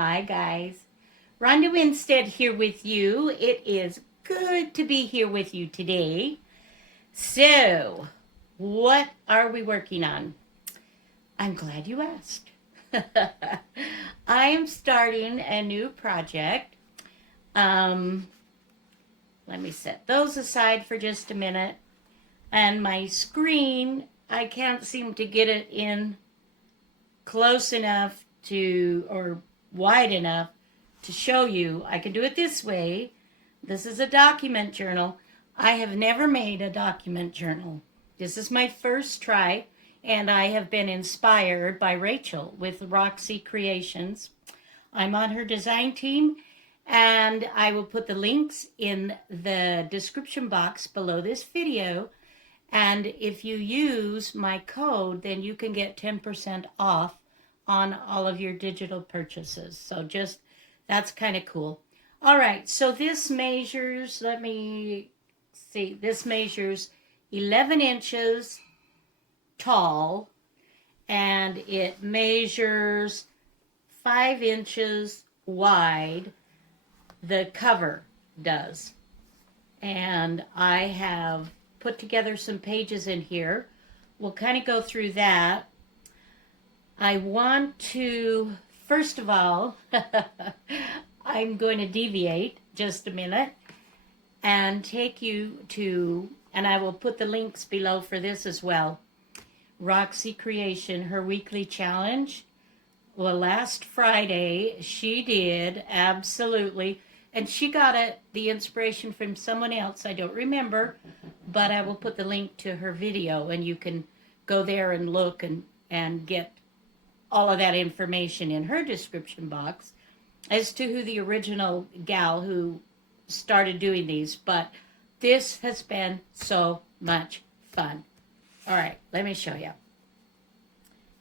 Hi, guys. Ronda Winstead here with you. It is good to be here with you today. So, what are we working on? I'm glad you asked. I am starting a new project. Um, Let me set those aside for just a minute. And my screen, I can't seem to get it in close enough to, or wide enough to show you. I can do it this way. This is a document journal. I have never made a document journal. This is my first try, and I have been inspired by Rachel with Roxy Creations. I'm on her design team, and I will put the links in the description box below this video. And if you use my code, then you can get 10% off on all of your digital purchases. So that's kind of cool. All right, so this measures, let me see, this measures 11 inches tall, and it measures 5 inches wide, the cover does. And I have put together some pages in here. We'll kind of go through that. I want to, first of all, I'm going to deviate just a minute and take you to, and I will put the links below for this as well, Roxy Creation, her weekly challenge. Well, last Friday, she did, absolutely. And she got the inspiration from someone else. I don't remember, but I will put the link to her video, and you can go there and look and get all of that information in her description box as to who the original gal who started doing these. But this has been so much fun. All right, let me show you.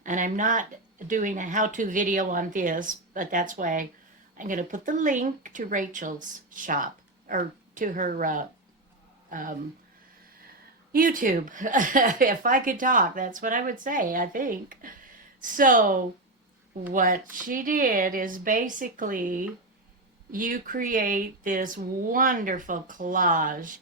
And I'm not doing a how-to video on this, but that's why I'm going to put the link to Rachel's shop, or to her YouTube. If I could talk, that's what I would say, I think. So what she did is basically you create this wonderful collage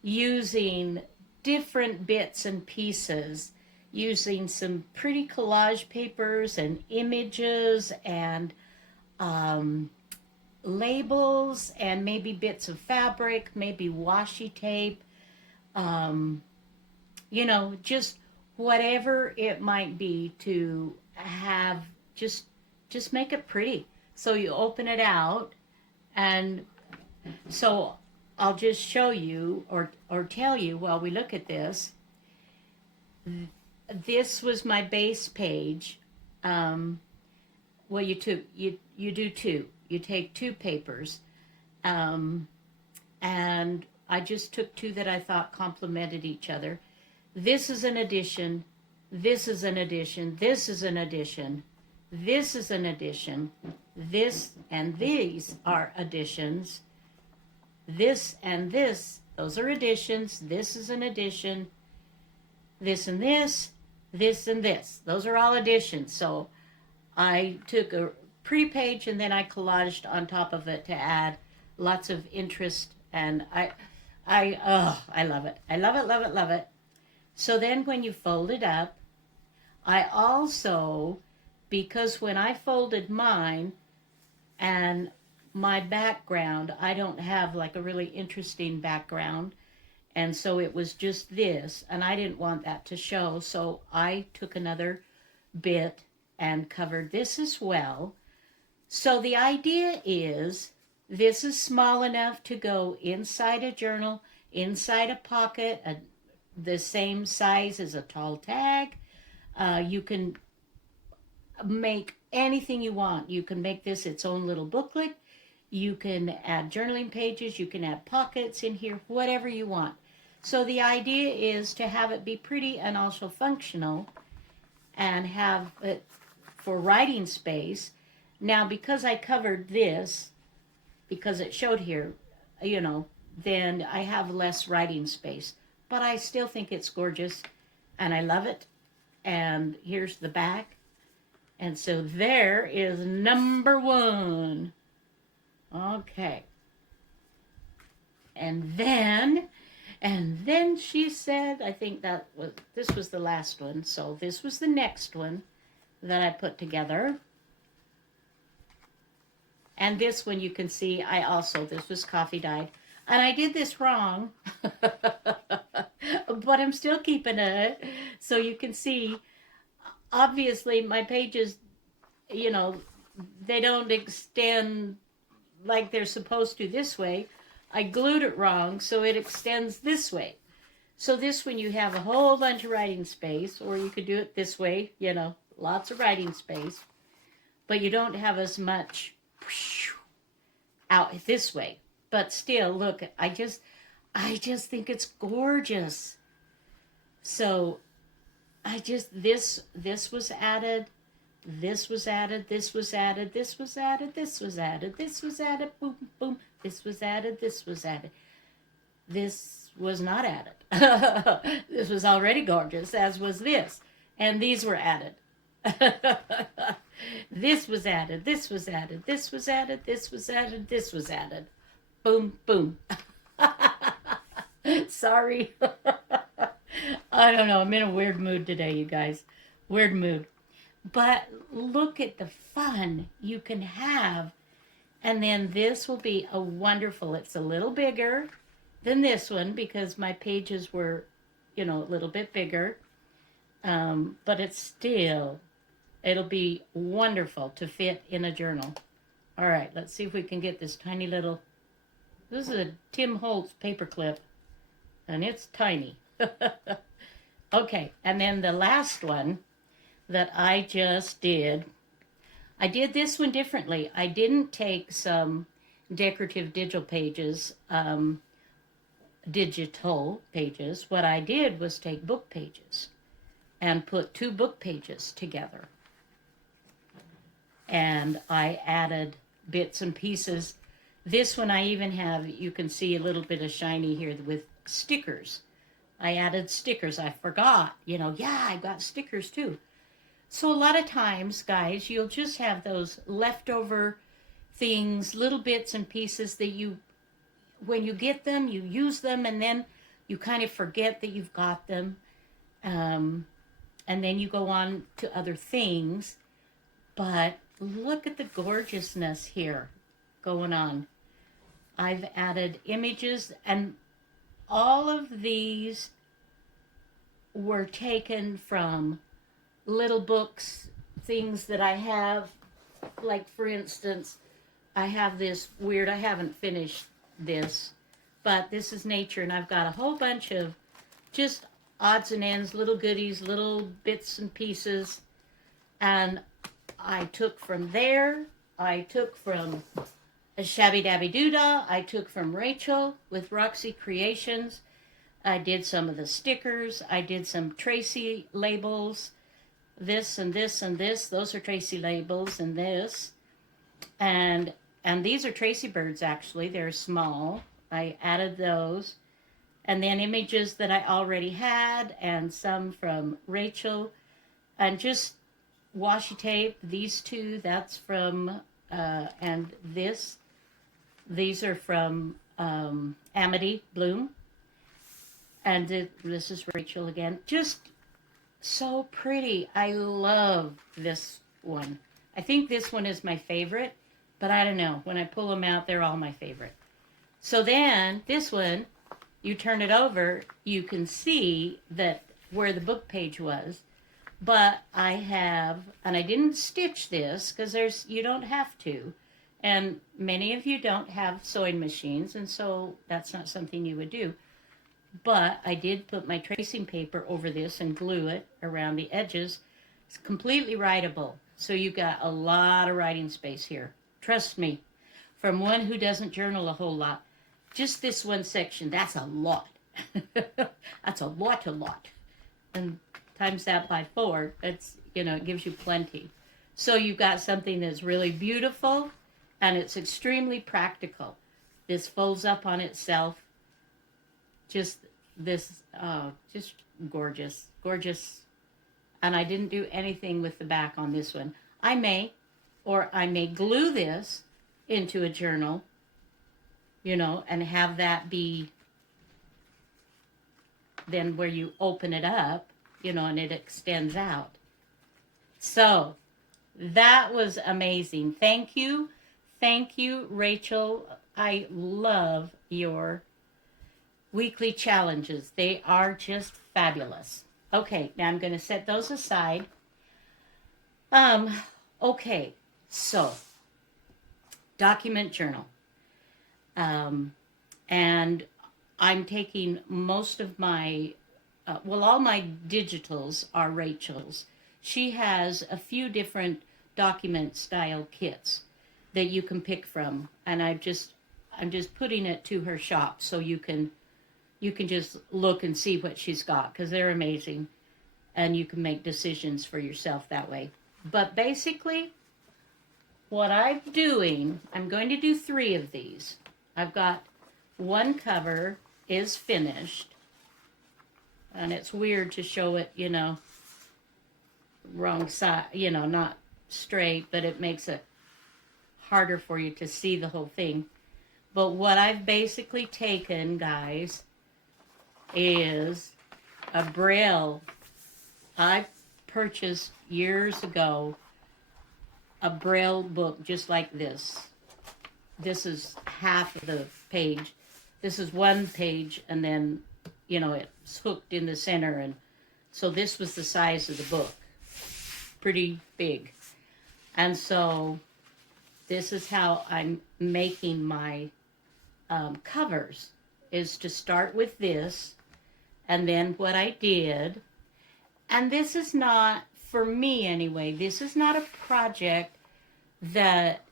using different bits and pieces, using some pretty collage papers and images and labels and maybe bits of fabric, maybe washi tape, just whatever it might be to have, just make it pretty. So you open it out, and so I'll just show you or tell you while we look at this. This was my base page. Well, you do two. You take two papers, and I just took two that I thought complemented each other. This is an addition. This is an addition. This is an addition. This is an addition. This and these are additions. This and this, those are additions. This is an addition. This and this. This and this. Those are all additions. So I took a pre-page and then I collaged on top of it to add lots of interest, and I love it. I love it, love it, love it. So then when you fold it up, I also, because when I folded mine and my background, I don't have like a really interesting background, and so it was just this, and I didn't want that to show, so I took another bit and covered this as well. So the idea is this is small enough to go inside a journal, inside a pocket, the same size as a tall tag. You can make anything you want. You can make this its own little booklet. You can add journaling pages. You can add pockets in here, whatever you want. So the idea is to have it be pretty and also functional, and have it for writing space. Now, because I covered this, because it showed here, then I have less writing space. But I still think it's gorgeous, and I love it. And here's the back. And so there is number one. Okay. And then she said, I think this was the last one. So this was the next one that I put together. And this one you can see, this was coffee dyed. And I did this wrong, but I'm still keeping it. So you can see, obviously my pages, they don't extend like they're supposed to this way. I glued it wrong, so it extends this way. So this one you have a whole bunch of writing space, or you could do it this way, lots of writing space, but you don't have as much out this way. But still, look, I just think it's gorgeous. So this was added, this was added, this was added, this was added, this was added, this was added, boom, boom, this was added, this was added. This was not added. This was already gorgeous, as was this. And these were added. This was added, this was added, this was added, this was added, this was added. Boom, boom. Sorry. I don't know. I'm in a weird mood today, you guys. Weird mood. But look at the fun you can have. And then this will be it's a little bigger than this one because my pages were, a little bit bigger. But it'll be wonderful to fit in a journal. All right, let's see if we can get this tiny little, this is a Tim Holtz paperclip, and it's tiny. Okay, and then the last one that I just did, I did this one differently. I didn't take some decorative digital pages. What I did was take book pages and put 2 book pages together. And I added bits and pieces. This one I even have, you can see a little bit of shiny here with stickers. I added stickers. I forgot, I got stickers too. So a lot of times, guys, you'll just have those leftover things, little bits and pieces that when you get them, you use them, and then you kind of forget that you've got them. And then you go on to other things. But look at the gorgeousness here going on. I've added images, and all of these were taken from little books, things that I have. Like, for instance, I have this I haven't finished this, but this is nature, and I've got a whole bunch of just odds and ends, little goodies, little bits and pieces. And I took from there, I took from a Shabby Dabby Doodah, I took from Rachel with Roxy Creations. I did some of the stickers, I did some Tracy labels, this and this and this. Those are Tracy labels, and this. And these are Tracy birds, actually. They're small. I added those. And then images that I already had, and some from Rachel. And just washi tape. These 2, that's from, and these are from Amity Bloom. And this is Rachel again. Just so pretty. I love this one. I think this one is my favorite, but I don't know. When I pull them out, they're all my favorite. So then this one, you turn it over, you can see that where the book page was. But I didn't stitch this because you don't have to. And many of you don't have sewing machines, and so that's not something you would do. But I did put my tracing paper over this and glue it around the edges. It's completely writable. So you've got a lot of writing space here. Trust me, from one who doesn't journal a whole lot, just this one section, that's a lot. That's a lot. And times that by 4, that's, it gives you plenty. So you've got something that's really beautiful, and it's extremely practical. This folds up on itself. Just gorgeous. And I didn't do anything with the back on this one. I may, or I may glue this into a journal, you know, and have that be then where you open it up, you know, and it extends out. So that was amazing. Thank you. Thank you, Rachel. I love your weekly challenges. They are just fabulous. Okay, now I'm going to set those aside. Um, okay, so document journal. And I'm taking most of my, all my digitals are Rachel's. She has a few different document style kits that you can pick from, and I'm just putting it to her shop so you can just look and see what she's got, because they're amazing, and you can make decisions for yourself that way. But basically, what I'm doing, I'm going to do 3 of these. I've got one cover is finished, and it's weird to show it, you know, wrong side, you know, not straight, but it makes it harder for you to see the whole thing. But what I've basically taken, guys, is a Braille. I purchased years ago a Braille book just like this. This is half of the page. This is one page, and then, you know, it's hooked in the center, and so this was the size of the book. Pretty big. And so this is how I'm making my covers, is to start with this, and then what I did, and this is not, for me anyway, this is not a project that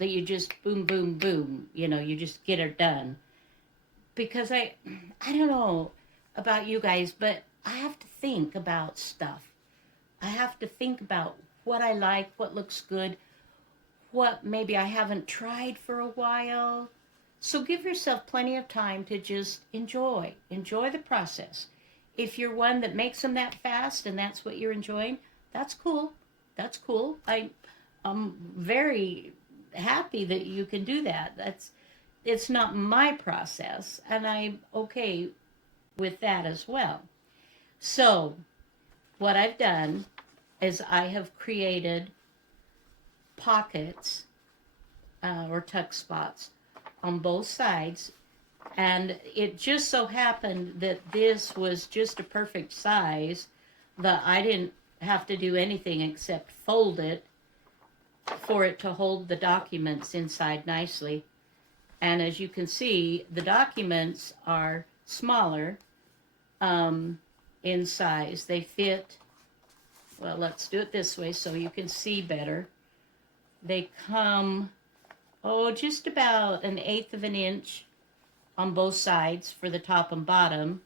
you just boom, boom, boom, you know, you just get it done. Because I don't know about you guys, but I have to think about stuff. I have to think about what I like, what looks good, what maybe I haven't tried for a while. So give yourself plenty of time to just enjoy the process. If you're one that makes them that fast and that's what you're enjoying, that's cool. That's cool. I'm very happy that you can do that. It's not my process, and I'm okay with that as well. So what I've done is I have created pockets or tuck spots on both sides, and it just so happened that this was just a perfect size that I didn't have to do anything except fold it for it to hold the documents inside nicely. And as you can see, the documents are smaller in size. They fit, well, let's do it this way so you can see better. They come, just about 1/8 of an inch on both sides for the top and bottom.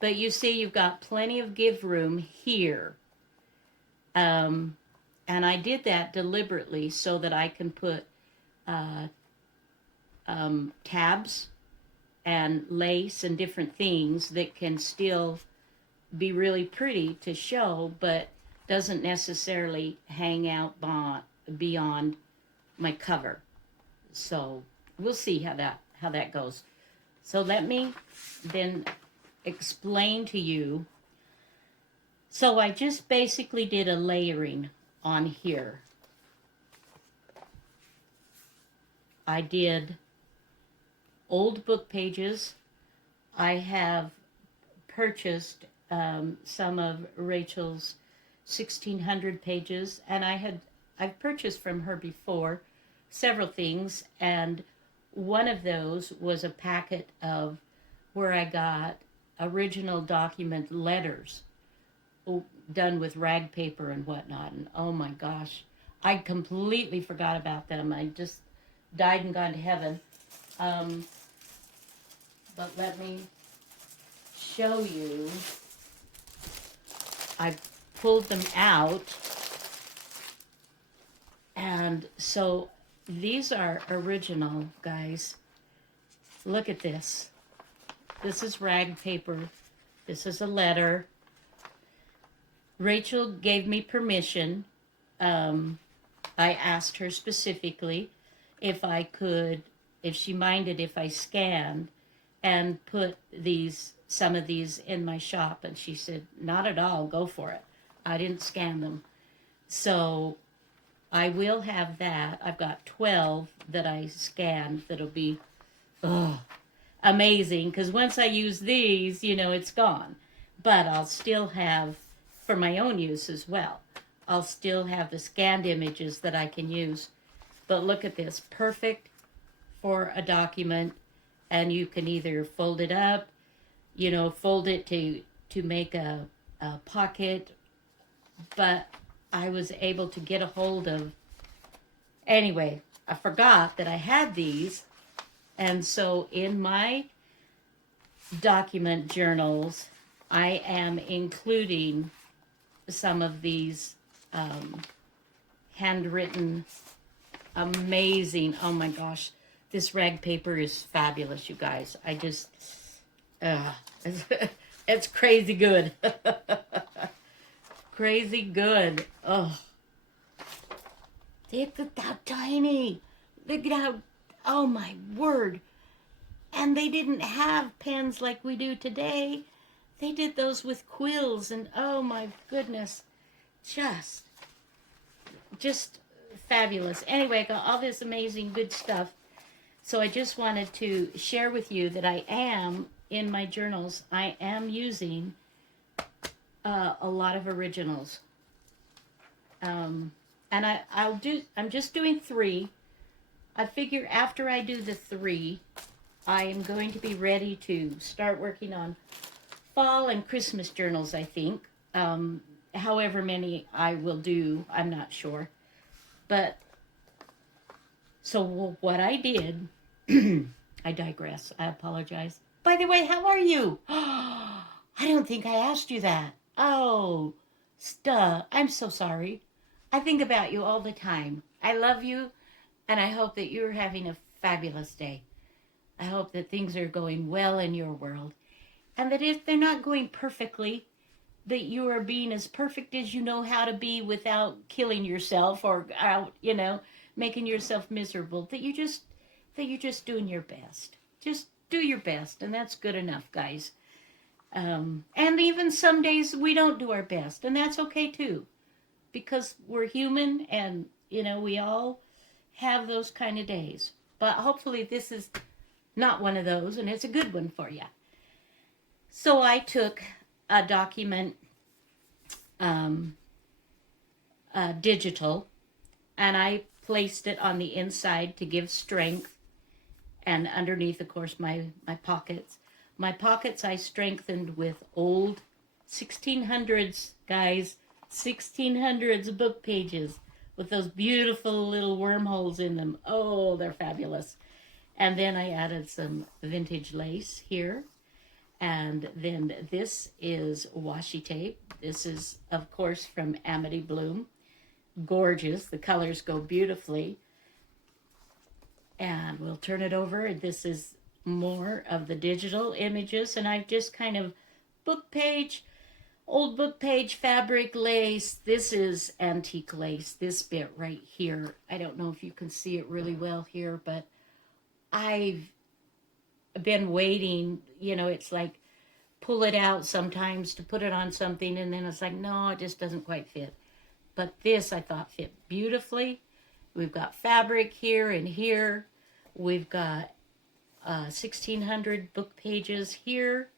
But you see, you've got plenty of give room here. And I did that deliberately so that I can put tabs and lace and different things that can still be really pretty to show, but doesn't necessarily hang out beyond my cover. So we'll see how that goes. So let me then explain to you. So I just basically did a layering on here. I did old book pages. I have purchased some of Rachel's 1600 pages, and I've purchased from her before several things, and one of those was a packet of where I got original document letters done with rag paper and whatnot, and oh my gosh, I completely forgot about them. I just died and gone to heaven. But let me show you. I pulled them out, and so these are original, guys. Look at this. This is rag paper. This is a letter. Rachel gave me permission I asked her specifically if I could, if she minded if I scanned and put some of these in my shop. And she said, not at all, go for it. I didn't scan them. So I will have that. I've got 12 that I scanned that'll be amazing, because once I use these, it's gone. But I'll still have, for my own use as well, I'll still have the scanned images that I can use. But look at this, perfect for a document, and you can either fold it up, fold it to make a pocket. But I was able to get a hold of, anyway, I forgot that I had these. And so in my document journals, I am including some of these handwritten, amazing, oh my gosh, this rag paper is fabulous, you guys. I just, it's crazy good. Crazy good. Oh, look at how tiny. Look at how, oh my word. And they didn't have pens like we do today. They did those with quills, and oh my goodness, just fabulous. Anyway, I got all this amazing good stuff. So I just wanted to share with you that I am, in my journals, I am using a lot of originals. And I'm just doing 3. I figure after I do the 3, I am going to be ready to start working on fall and Christmas journals, I think. However many I will do, I'm not sure. But, so what I did, I digress, I apologize. By the way, how are you? I don't think I asked you that. Oh, I'm so sorry. I think about you all the time. I love you, and I hope that you're having a fabulous day. I hope that things are going well in your world, and that if they're not going perfectly, that you are being as perfect as you know how to be without killing yourself or out, making yourself miserable. That you're just doing your best. Just do your best, and that's good enough, guys. And even some days we don't do our best, and that's okay too, because we're human, and we all have those kind of days. But hopefully this is not one of those, and it's a good one for you. So I took a document digital, and I placed it on the inside to give strength, and underneath, of course, my pockets. My pockets I strengthened with old 1600s, guys, 1600s book pages with those beautiful little wormholes in them. Oh, they're fabulous. And then I added some vintage lace here. And then this is washi tape. This is, of course, from Amity Bloom. Gorgeous. The colors go beautifully. And we'll turn it over. This is more of the digital images. And I've just kind of old book page fabric lace. This is antique lace. This bit right here. I don't know if you can see it really well here, but I've been waiting, it's like pull it out sometimes to put it on something, and then it's like, no, it just doesn't quite fit. But this I thought fit beautifully. We've got fabric here and here. We've got 1600 book pages here.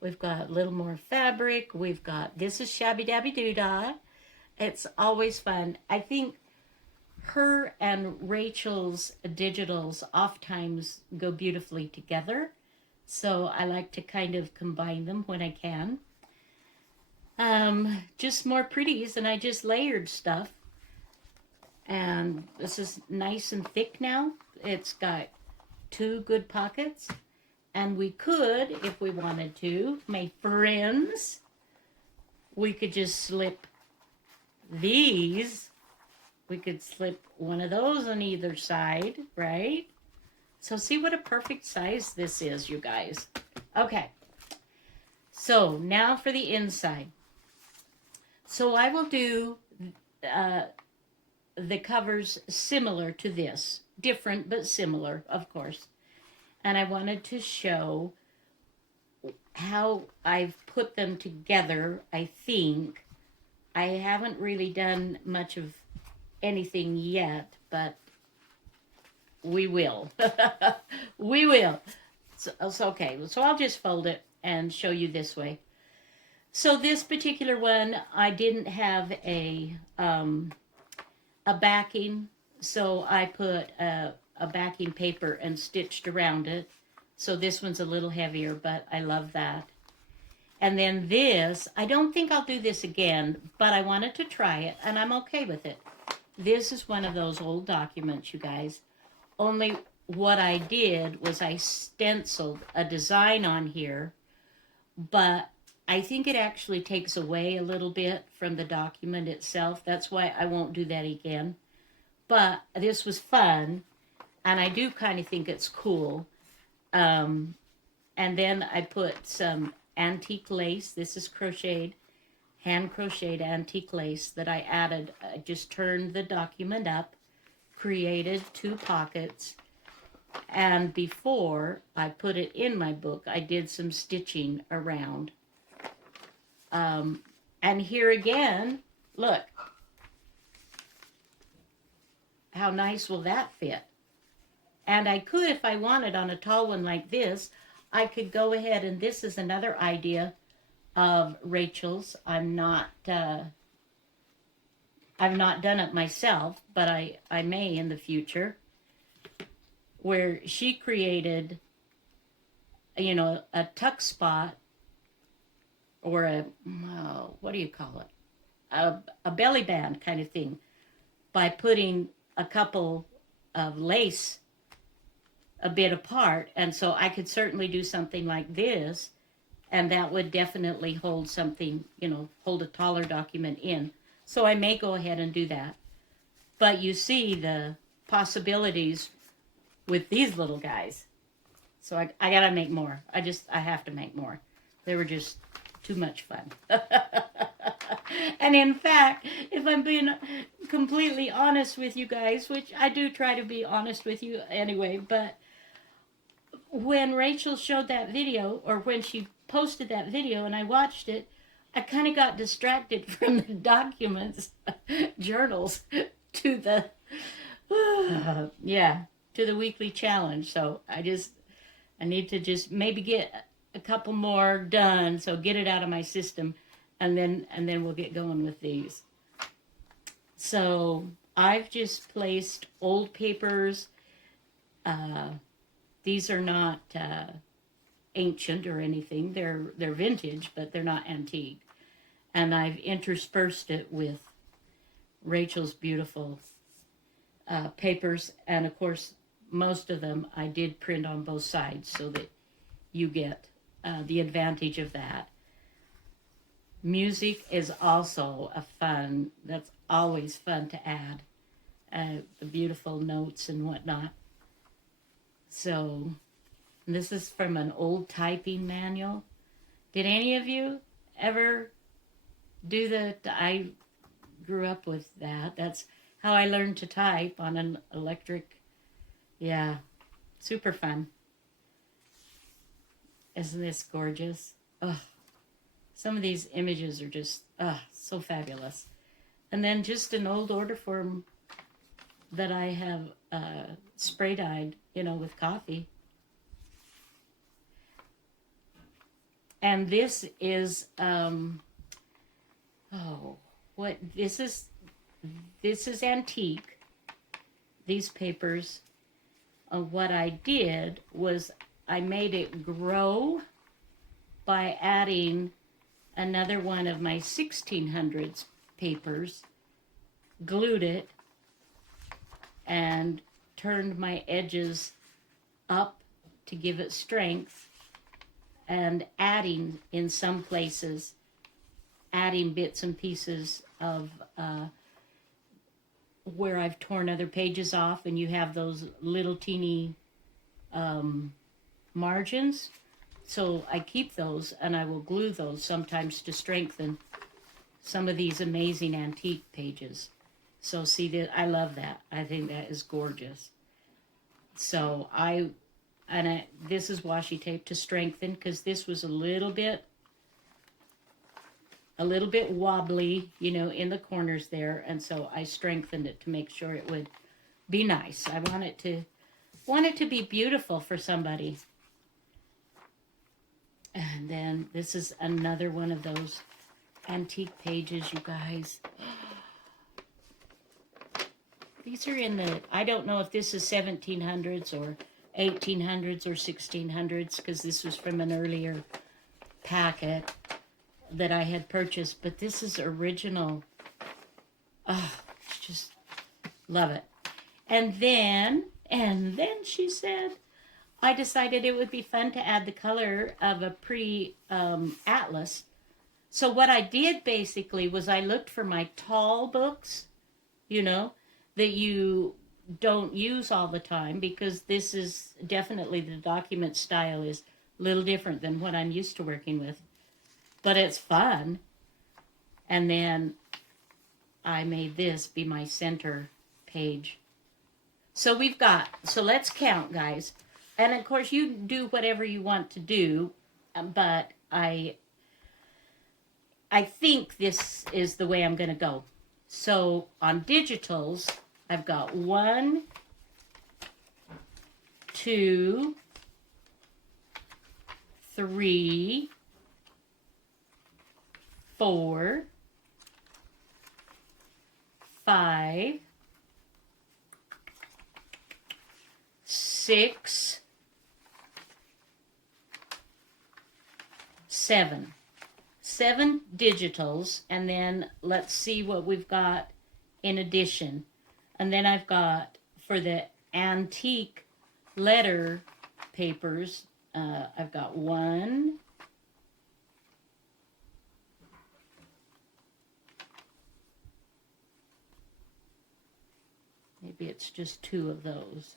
We've got a little more fabric. We've got, this is Shabby Dabby Doodah. It's always fun. I think her and Rachel's digitals oftentimes go beautifully together. So I like to kind of combine them when I can. Just more pretties, and I just layered stuff. And this is nice and thick now. It's got 2 good pockets. And we could, if we wanted to, my friends, we could just slip these. We could slip one of those on either side, right? So see what a perfect size this is, you guys. Okay. So now for the inside. So I will do the cover's similar to this. Different, but similar, of course. And I wanted to show how I've put them together, I think. I haven't really done much of anything yet, but we will. We will. So, okay, so I'll just fold it and show you this way. So this particular one, I didn't have a backing, so I put a backing paper and stitched around it. So this one's a little heavier, but I love that. And then this, I don't think I'll do this again, but I wanted to try it, and I'm okay with it. This is one of those old documents, you guys. Only what I did was I stenciled a design on here, but I think it actually takes away a little bit from the document itself. That's why I won't do that again. But this was fun, and I do kind of think it's cool. And then I put some antique lace. This is crocheted, hand crocheted antique lace that I added. I just turned the document up, created 2 pockets, and before I put it in my book, I did some stitching around. And here again, look, how nice will that fit? And I could, if I wanted, on a tall one like this, I could go ahead, and this is another idea of Rachel's. I've not done it myself, but I may in the future, where she created, you know, a tuck spot, or a, what do you call it? A belly band kind of thing, by putting a couple of lace a bit apart. And so I could certainly do something like this, and that would definitely hold something, you know, hold a taller document in. So I may go ahead and do that. But you see the possibilities with these little guys. So I gotta make more. I have to make more. They were just too much fun. And in fact, if I'm being completely honest with you guys, which I do try to be honest with you anyway, but when Rachel showed that video, or when she posted that video and I watched it, I kind of got distracted from the documents, journals, to the, to the weekly challenge. So I need to just maybe get a couple more done, so get it out of my system, and then we'll get going with these. So I've just placed old papers. These are not ancient or anything. They're vintage, but they're not antique. And I've interspersed it with Rachel's beautiful papers, and of course most of them I did print on both sides, so that you get the advantage of that. Music is also that's always fun to add, the beautiful notes and whatnot. So this is from an old typing manual. Did any of you ever do I grew up with that. That's how I learned to type, on an electric. Yeah, super fun. Isn't this gorgeous? Oh, some of these images are just so fabulous. And then just an old order form that I have spray dyed, with coffee. And this is this is antique. These papers. What I did was I made it grow by adding another one of my 1600s papers, glued it, and turned my edges up to give it strength, and adding, in some places, adding bits and pieces of where I've torn other pages off, and you have those little teeny margins. So I keep those, and I will glue those sometimes to strengthen some of these amazing antique pages. So see that, I love that. I think that is gorgeous. So this is washi tape to strengthen, because this was a little bit wobbly, you know, in the corners there, and so I strengthened it to make sure it would be nice. I want it to be beautiful for somebody. And then this is another one of those antique pages, you guys. These are in the, I don't know if this is 1700s or 1800s or 1600s, because this was from an earlier packet that I had purchased, but this is original. Oh, just love it. And then she said, I decided it would be fun to add the color of a atlas. So what I did basically was I looked for my tall books, you know, that you don't use all the time, because this is definitely, the document style is a little different than what I'm used to working with. But it's fun. And then I made this be my center page. So let's count, guys. And of course you do whatever you want to do, but I think this is the way I'm going to go. So on digitals, I've got 1, 2, 3, 4, 5, 6, 7. 7 digitals, and then let's see what we've got in addition. And then I've got, for the antique letter papers, I've got 1, maybe it's just 2 of those.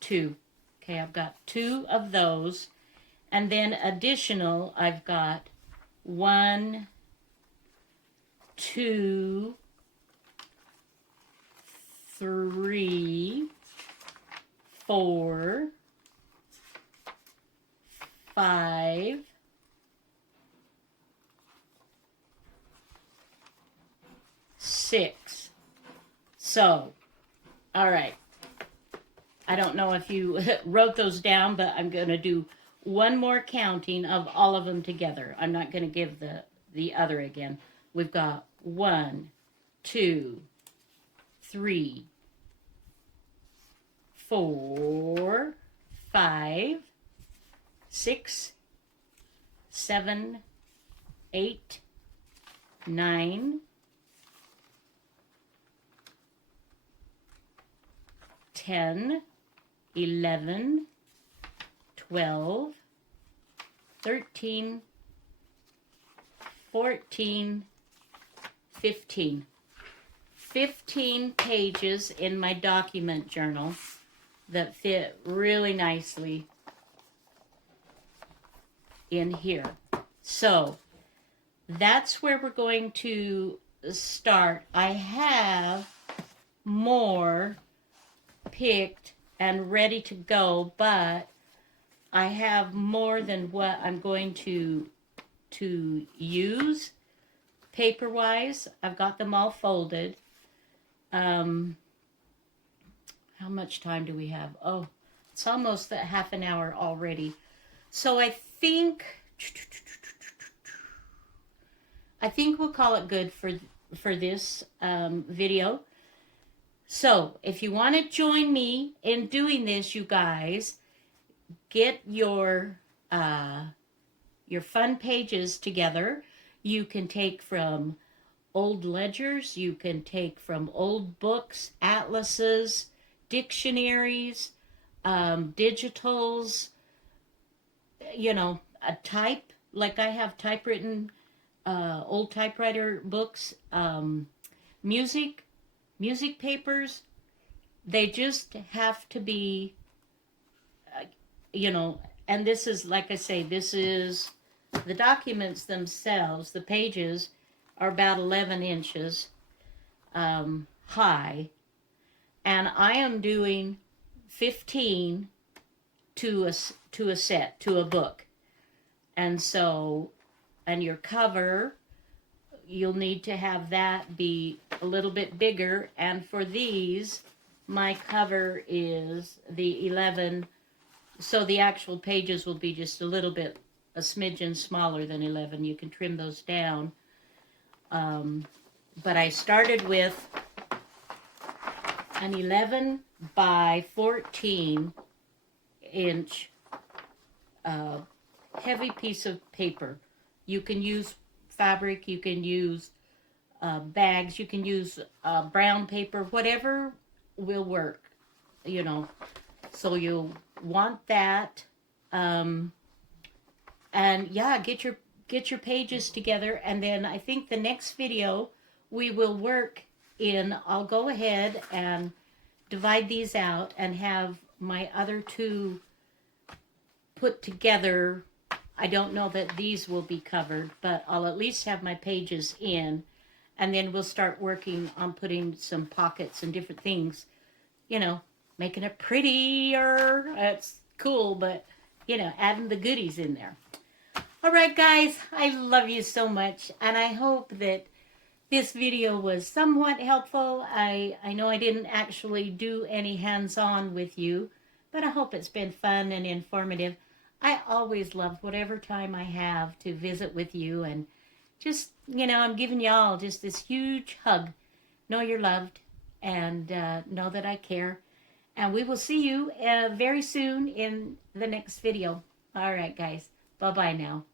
2. Okay, I've got 2 of those. And then additional, I've got 1, 2, 3, 4, 5, 6. So, all right. I don't know if you wrote those down, but I'm going to do one more counting of all of them together. I'm not going to give the other again. We've got 1, 2, 3, 4, 5, 6, 7, 8, 9, 10, 11, 12, 13, 14, 15. 15 pages in my document journal that fit really nicely in here. So that's where we're going to start. I have more picked and ready to go, but I have more than what I'm going to use paper-wise. I've got them all folded. How much time do we have? Oh, it's almost that half an hour already. So I think we'll call it good for this video. So if you want to join me in doing this, you guys, get your fun pages together. You can take from old ledgers, you can take from old books, atlases, dictionaries, digitals, you know, a type, like I have typewritten, old typewriter books, music papers. They just have to be, you know, and this is, like I say, this is the documents themselves. The pages are about 11 inches. high, and I am doing 15 to a set, to a book. And so, and your cover, you'll need to have that be a little bit bigger. And for these, my cover is the 11, so the actual pages will be just a little bit, a smidgen smaller than 11. You can trim those down. But I started with an 11 by 14 inch heavy piece of paper. You can use fabric, you can use bags, you can use brown paper, whatever will work, you know. So you'll want that. And yeah, get your pages together, and then I think the next video we will work in, I'll go ahead and divide these out and have my other two put together. I don't know that these will be covered, but I'll at least have my pages in, and then we'll start working on putting some pockets and different things, you know, making it prettier. It's cool, but, you know, adding the goodies in there. All right, guys, I love you so much, and I hope that this video was somewhat helpful. I know I didn't actually do any hands-on with you, but I hope it's been fun and informative. I always love whatever time I have to visit with you, and just, you know, I'm giving y'all just this huge hug. Know you're loved, and know that I care. And we will see you very soon in the next video. All right, guys. Bye-bye now.